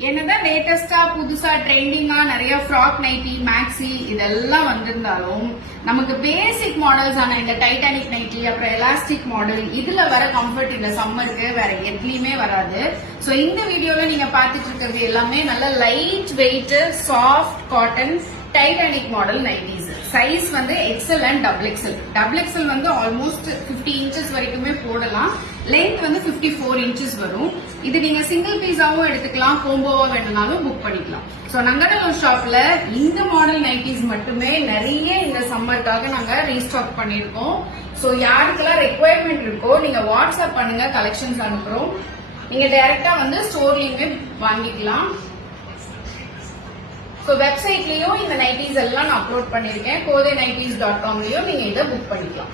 என்னதான் லேட்டஸ்டா புதுசா ட்ரெண்டிங்கா நிறைய ஃப்ராக் நைட்டி மேக்ஸி இதெல்லாம் வந்திருந்தாலும் நமக்கு பேசிக் மாடல்ஸ் ஆன இந்த டைட்டானிக் நைட்டி அப்புறம் எலாஸ்டிக் மாடல் இதுல வர கம்ஃபர்ட் இந்த சம்மருக்கு வேற எதுலயுமே வராது. சோ இந்த வீடியோல நீங்க பாத்துட்டு இருக்கிறது எல்லாமே நல்ல light weight soft cotton Titanic model nighties. Size வந்து XL and double XL. Double XL வந்து ஆல்மோஸ்ட் 50 இன்ச்சஸ் வரைக்குமே போடலாம். லென்த் வந்து 54 இன்ச்சஸ் வரும். இது நீங்க சிங்கிள் பீஸாவும் எடுத்துக்கலாம், கோம்போவா வேணும்னாலும் புக் பண்ணிக்கலாம். சோ நங்கநல்லூர் ஷாப்ல இந்த மாடல் நைட்டிஸ் மட்டுமே நிறைய இந்த சம்மருக்காக நாங்க ரீஸ்டாக் பண்ணிருக்கோம். சோ யாருக்கெல்லாம் ரெக்குவயர்மெண்ட் இருக்கோ நீங்க வாட்ஸ்அப் பண்ணுங்க, கலெக்ஷன்ஸ் அனுப்புறோம். நீங்க டைரக்டா வந்து ஸ்டோர்லயுமே வாங்கிக்கலாம். சோ வெப்சைட்லயும் இந்த நைட்டிஸ் எல்லாம் நான் அப்லோட் பண்ணிருக்கேன். kodaiNighties.com நீங்க இதை புக் பண்ணிக்கலாம்.